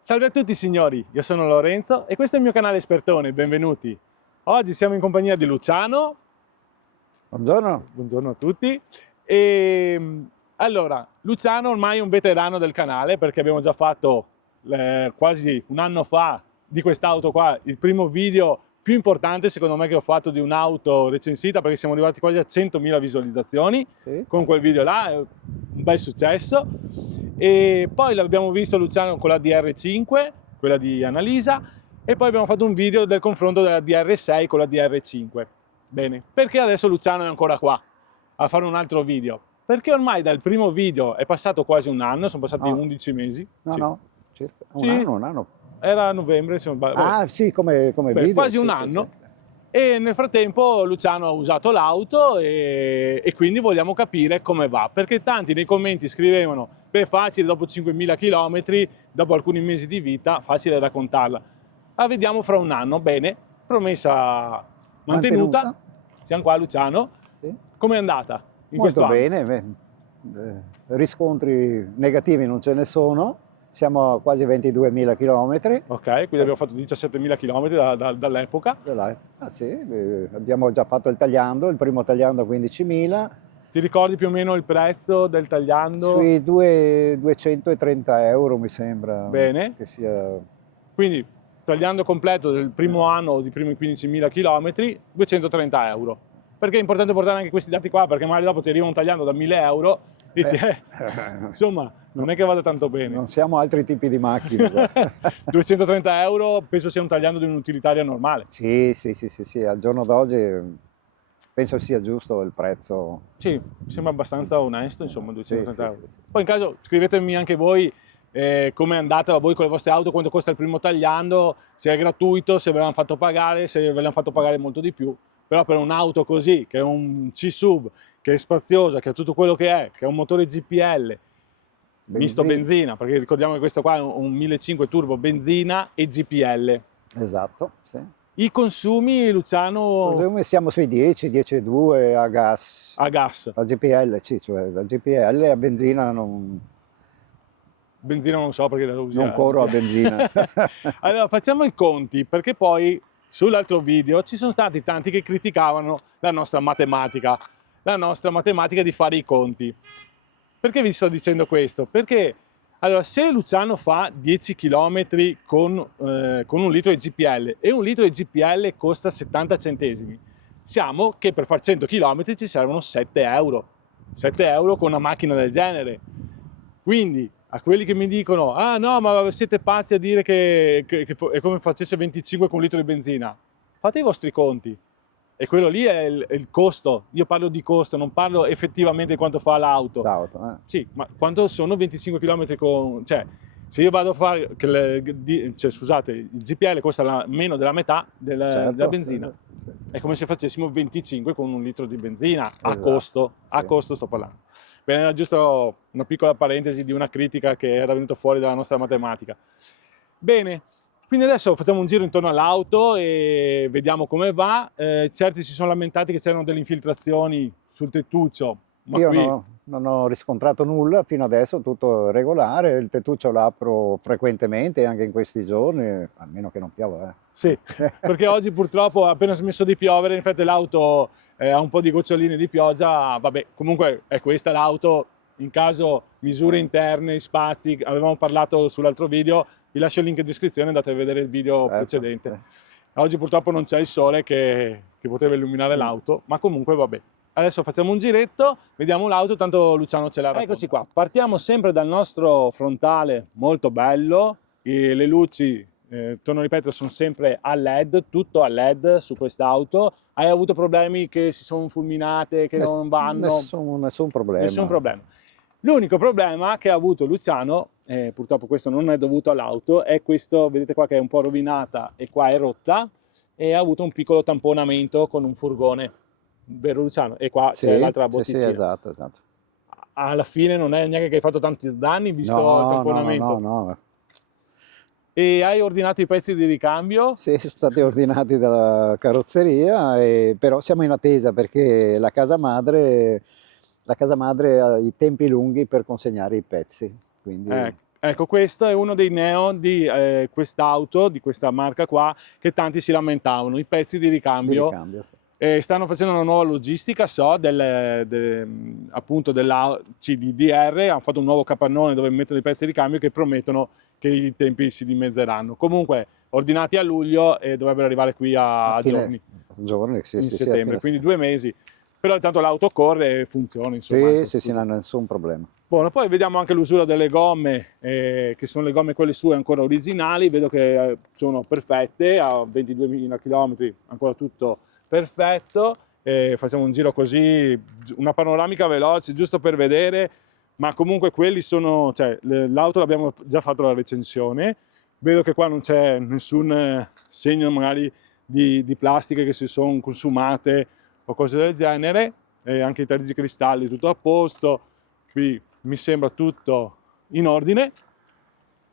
Salve a tutti signori, io sono Lorenzo e questo è il mio canale Espertone, benvenuti. Oggi siamo in compagnia di Luciano. Buongiorno. Buongiorno a tutti. E allora, Luciano ormai è un veterano del canale perché abbiamo già fatto quasi un anno fa di quest'auto qua il primo video più importante secondo me che ho fatto di un'auto recensita, perché siamo arrivati quasi a 100.000 visualizzazioni. Sì. Con quel video là, è un bel successo. E poi l'abbiamo visto Luciano con la DR5, quella di Annalisa, e poi abbiamo fatto un video del confronto della DR6 con la DR5. Bene, perché adesso Luciano è ancora qua a fare un altro video? Perché ormai dal primo video è passato quasi un anno, sono passati 11 mesi. No, sì. no, circa un anno. Era a novembre, insomma. Ah, sì, come video. Quasi sì, un anno. Sì. E nel frattempo Luciano ha usato l'auto e quindi vogliamo capire come va, perché tanti nei commenti scrivevano: beh, facile dopo 5.000 km, dopo alcuni mesi di vita, facile raccontarla. La vediamo fra un anno. Bene, promessa mantenuta. Siamo qua, Luciano. Sì. Com'è andata in questo anno? Molto bene, riscontri negativi non ce ne sono. Siamo a quasi 22.000 km. Ok, quindi abbiamo fatto 17.000 km dall'epoca. Ah, sì, abbiamo già fatto il tagliando, il primo tagliando a 15.000. Ti ricordi più o meno il prezzo del tagliando? Sui 230 euro mi sembra. Bene. Che sia... Quindi tagliando completo del primo anno di primi 15.000 km, 230 euro. Perché è importante portare anche questi dati qua, perché magari dopo ti arriva un tagliando da 1.000 euro, dici, insomma, non è che vada tanto bene. Non siamo altri tipi di macchine. 230 euro penso sia un tagliando di un'utilitaria normale. Sì, al giorno d'oggi penso sia giusto il prezzo. Sì, mi sembra abbastanza onesto, insomma, 230 euro. Sì. Poi in caso scrivetemi anche voi come è andata voi con le vostre auto, quanto costa il primo tagliando, se è gratuito, se ve l'hanno fatto pagare, se ve l'hanno fatto pagare molto di più. Però per un'auto così, che è un C-Sub, che è spaziosa, che ha tutto quello che è un motore GPL, misto benzina, perché ricordiamo che questo qua è un 1.500 turbo benzina e GPL. Esatto, sì. I consumi, Luciano? Siamo sui 10,2 a gas. A gas. A GPL, sì, cioè la GPL a benzina non... Benzina non so perché la usi. Non corro a benzina. Allora, facciamo i conti, perché poi sull'altro video ci sono stati tanti che criticavano la nostra matematica di fare i conti. Perché vi sto dicendo questo? Perché allora, se Luciano fa 10 km con un litro di GPL e un litro di GPL costa 70 centesimi, siamo che per fare 100 km ci servono 7 euro. 7 euro con una macchina del genere. Quindi a quelli che mi dicono: ah no, ma siete pazzi a dire che è come facesse 25 con un litro di benzina, fate i vostri conti. E quello lì è il costo. Io parlo di costo, non parlo effettivamente di quanto fa l'auto. Sì, ma quanto sono 25 km con... Cioè, se io vado a fare... scusate, il GPL costa meno della metà della benzina. Sì. È come se facessimo 25 con un litro di benzina, a costo. A costo sto parlando. Bene, era giusto una piccola parentesi di una critica che era venuta fuori dalla nostra matematica. Bene. Quindi adesso facciamo un giro intorno all'auto e vediamo come va. Certi si sono lamentati che c'erano delle infiltrazioni sul tettuccio. Ma io qui... non ho riscontrato nulla fino adesso, tutto regolare. Il tettuccio l'apro frequentemente anche in questi giorni, a meno che non piova. Sì, perché oggi purtroppo ha appena smesso di piovere, infatti l'auto ha un po' di goccioline di pioggia. Vabbè, comunque è questa l'auto. In caso misure interne, spazi, avevamo parlato sull'altro video, vi lascio il link in descrizione, andate a vedere il video precedente. Oggi purtroppo non c'è il sole che poteva illuminare l'auto, ma comunque vabbè. Adesso facciamo un giretto, vediamo l'auto, tanto Luciano ce la racconta. Eccoci qua, partiamo sempre dal nostro frontale molto bello, le luci, torno a ripetere, sono sempre a LED, tutto a LED su quest'auto. Hai avuto problemi che si sono fulminate, che non vanno? Nessun problema. Nessun problema. L'unico problema che ha avuto Luciano, purtroppo questo non è dovuto all'auto, è questo, vedete qua che è un po' rovinata e qua è rotta, e ha avuto un piccolo tamponamento con un furgone, vero Luciano? E qua c'è l'altra bottiglia. Sì, esatto. Alla fine non è neanche che hai fatto tanti danni visto il tamponamento. No. E hai ordinato i pezzi di ricambio? Sì, sono stati ordinati dalla carrozzeria, però siamo in attesa perché la casa madre La casa madre ha i tempi lunghi per consegnare i pezzi, quindi Ecco, questo è uno dei neo di quest'auto, di questa marca qua, che tanti si lamentavano, i pezzi di di ricambio. ricambio, sì. Stanno facendo una nuova logistica, so, appunto della CDDR, hanno fatto un nuovo capannone dove mettono i pezzi di ricambio che promettono che i tempi si dimezzeranno. Comunque, ordinati a luglio e dovrebbero arrivare qui A a fine giorni, sì, in sì, sì, a settembre, fine quindi 2 mesi. Però intanto l'auto corre e funziona, insomma. sì, Ecco, sì, sì, tutto. non ha nessun problema. Buono, poi vediamo anche l'usura delle gomme, che sono le gomme quelle sue ancora originali, vedo che sono perfette, a 22.000 km ancora tutto perfetto. Facciamo un giro così, una panoramica veloce, giusto per vedere, ma comunque quelli sono, cioè l'auto l'abbiamo già fatto la recensione, vedo che qua non c'è nessun segno magari di plastiche che si sono consumate o cose del genere, anche i tergicristalli tutto a posto, qui mi sembra tutto in ordine.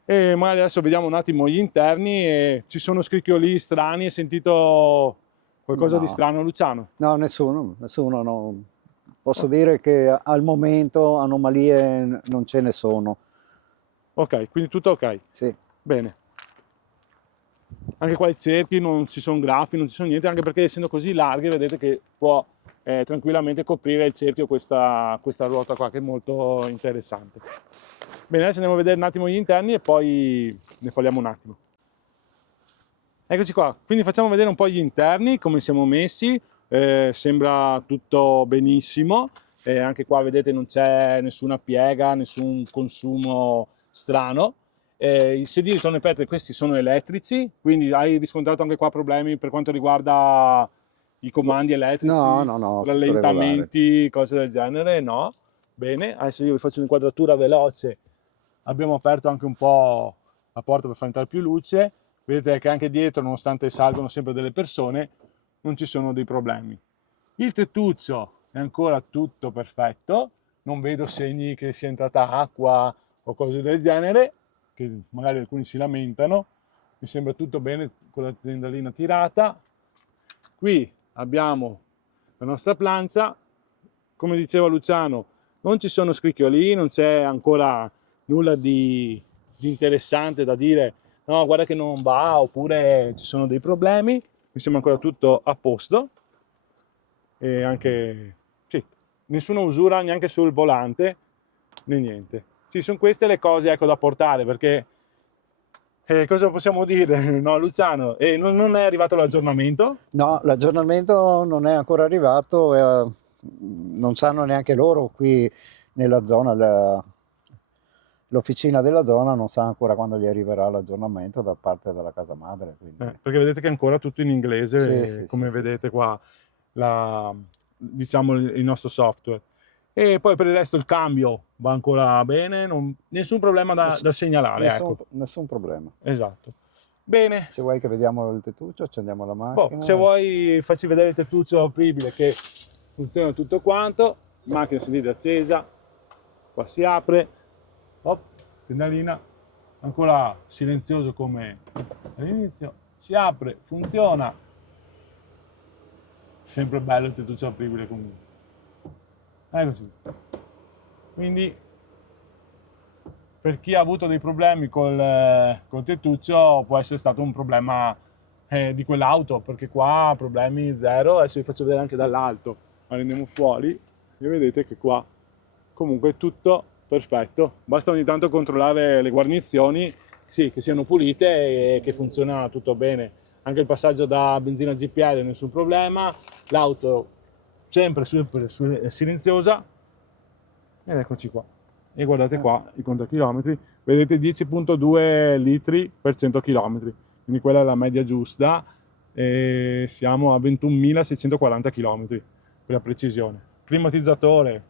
E magari adesso vediamo un attimo gli interni e ci sono scricchioli strani, hai sentito qualcosa di No, strano, Luciano? no, nessuno, no. Posso dire che al momento anomalie non ce ne sono. Ok, quindi tutto ok, Sì. bene. Anche qua i cerchi non ci sono graffi, non ci sono niente, anche perché essendo così larghe vedete che può tranquillamente coprire il cerchio questa ruota qua, che è molto interessante. Bene, adesso andiamo a vedere un attimo gli interni e poi ne parliamo un attimo. Eccoci qua, quindi facciamo vedere un po' gli interni, come siamo messi. Sembra tutto benissimo, anche qua vedete non c'è nessuna piega, nessun consumo strano. I sedili tonno e petri, questi sono elettrici, quindi hai riscontrato anche qua problemi per quanto riguarda i comandi No, elettrici, no, no, tutto regolare. rallentamenti, cose del genere? No. Bene, adesso io vi faccio un'inquadratura veloce. Abbiamo aperto anche un po' la porta per far entrare più luce. Vedete che anche dietro, nonostante salgono sempre delle persone, non ci sono dei problemi. Il tettuccio è ancora tutto perfetto, non vedo segni che sia entrata acqua o cose del genere, che magari alcuni si lamentano. Mi sembra tutto bene con la tendalina tirata. Qui abbiamo la nostra plancia, come diceva Luciano, non ci sono scricchioli, non c'è ancora nulla di interessante da dire, no, guarda che non va, oppure ci sono dei problemi, mi sembra ancora tutto a posto, e anche, sì, nessuna usura neanche sul volante, né niente. Sì, sono queste le cose, ecco, da portare, perché cosa possiamo dire, no, Luciano? Non è arrivato l'aggiornamento? No, l'aggiornamento non è ancora arrivato, non sanno neanche loro qui nella zona, l'officina della zona non sa ancora quando gli arriverà l'aggiornamento da parte della casa madre. Quindi. Perché vedete che è ancora tutto in Sì, inglese, sì, sì, come sì, sì. vedete qua, diciamo il nostro software. E poi per il resto il cambio va ancora bene, nessun problema da segnalare, ecco. Nessun problema. Esatto. Bene, Se vuoi che vediamo il tettuccio, accendiamo la macchina. se vuoi facci vedere il tettuccio apribile che funziona tutto quanto, macchina sedile accesa, qua si apre, hop, tendalina, ancora silenzioso come all'inizio, si apre, funziona, sempre bello il tettuccio apribile comunque. Così. Quindi per chi ha avuto dei problemi col tettuccio può essere stato un problema di quell'auto, perché qua problemi zero. Adesso vi faccio vedere anche dall'alto, la rendiamo fuori e vedete che qua comunque è tutto perfetto. Basta ogni tanto controllare le guarnizioni, sì, che siano pulite e che funziona tutto bene. Anche il passaggio da benzina a GPL nessun problema, l'auto sempre silenziosa, ed eccoci qua. E guardate qua i contachilometri, vedete 10.2 litri per 100 km, quindi quella è la media giusta, e siamo a 21.640 km per la precisione. Climatizzatore,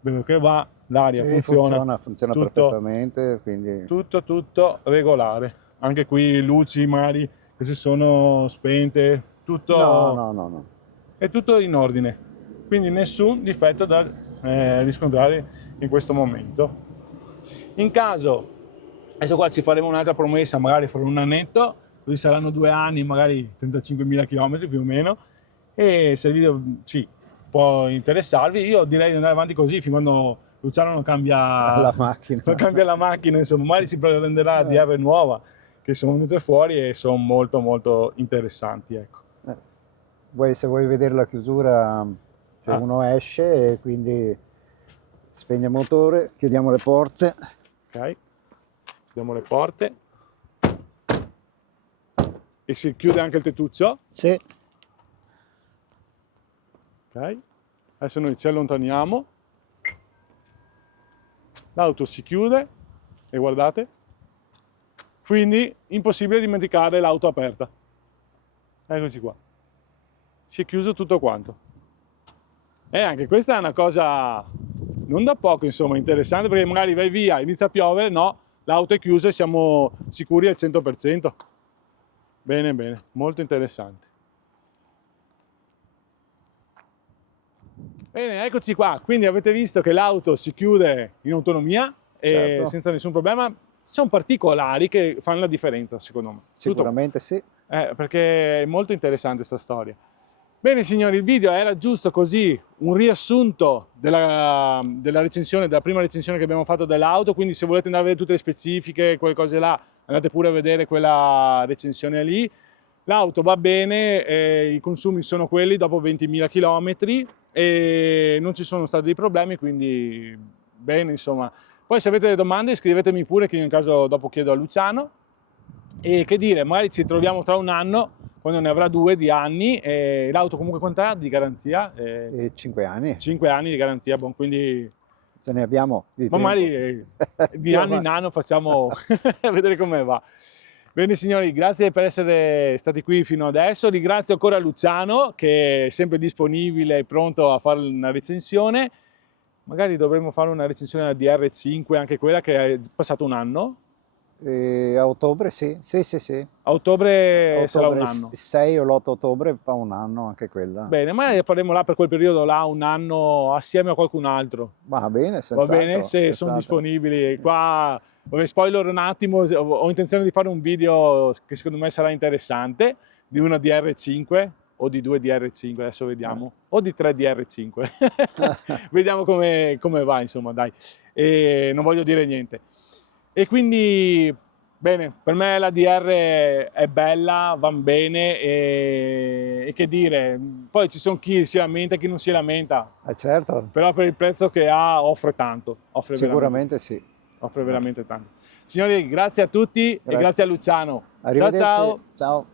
vedo che va, l'aria Sì, funziona, funziona tutto, perfettamente, quindi tutto regolare. Anche qui luci magari che si sono spente, no, tutto no, no, no. è tutto in ordine, quindi nessun difetto da riscontrare in questo momento. In caso, adesso qua ci faremo un'altra promessa, magari fra un annetto, così saranno 2 anni, magari 35.000 km più o meno, e se il video, sì, può interessarvi. Io direi di andare avanti così fin quando Luciano non cambia La macchina. non cambia la macchina, insomma, magari si prenderà la DR nuova, che sono venute fuori e sono molto molto interessanti, ecco. Se vuoi vedere la chiusura, se uno esce e quindi spegne il motore, chiudiamo le porte. Ok, chiudiamo le porte. E si chiude anche il tettuccio. Sì. Ok, adesso noi ci allontaniamo. L'auto si chiude e guardate, quindi impossibile dimenticare l'auto aperta. Eccoci qua, si è chiuso tutto quanto. E anche questa è una cosa non da poco, insomma, interessante, perché magari vai via, inizia a piovere, no, l'auto è chiusa e siamo sicuri al 100%. Bene, bene, molto interessante. Bene, eccoci qua, quindi avete visto che l'auto si chiude in autonomia e Certo. senza nessun problema. Sono particolari che fanno la differenza, secondo me. Sicuramente sì. Perché è molto interessante questa storia. Bene signori, il video era giusto così, un riassunto della recensione, della prima recensione che abbiamo fatto dell'auto, quindi se volete andare a vedere tutte le specifiche, quelle cose là, andate pure a vedere quella recensione lì. L'auto va bene, i consumi sono quelli dopo 20.000 km e non ci sono stati dei problemi, quindi bene, insomma. Poi se avete delle domande scrivetemi pure, che io in caso dopo chiedo a Luciano. E che dire, magari ci troviamo tra un anno, quando ne avrà 2 di anni, e l'auto comunque quant'ha di garanzia? 5 anni. 5 anni di garanzia, bon, quindi Ce ne abbiamo di tempo. magari di anno in anno facciamo vedere come va. Bene signori, grazie per essere stati qui fino adesso, ringrazio ancora Luciano che è sempre disponibile e pronto a fare una recensione. Magari dovremmo fare una recensione della DR5, anche quella che è passato un anno. A ottobre sì, sì. A ottobre sarà un Ottobre anno. 6 o l'8 ottobre fa un anno anche quella. Bene, magari faremo là per quel periodo là un anno assieme a qualcun altro. Va bene, Va senz'altro. bene? Se sono disponibili. Qua, vabbè, spoiler un attimo, ho intenzione di fare un video che secondo me sarà interessante, di una DR5 o di 2 DR5, adesso vediamo, o di 3 DR5. Vediamo come va, insomma, dai. E non voglio dire niente. E quindi, bene, per me la DR è bella, van bene e che dire, poi ci sono chi si lamenta e chi non si lamenta, Certo, però per il prezzo che ha offre tanto, sicuramente sì. offre veramente tanto. Signori, grazie a tutti e grazie a Luciano. Ciao Arrivederci. ciao! Ciao.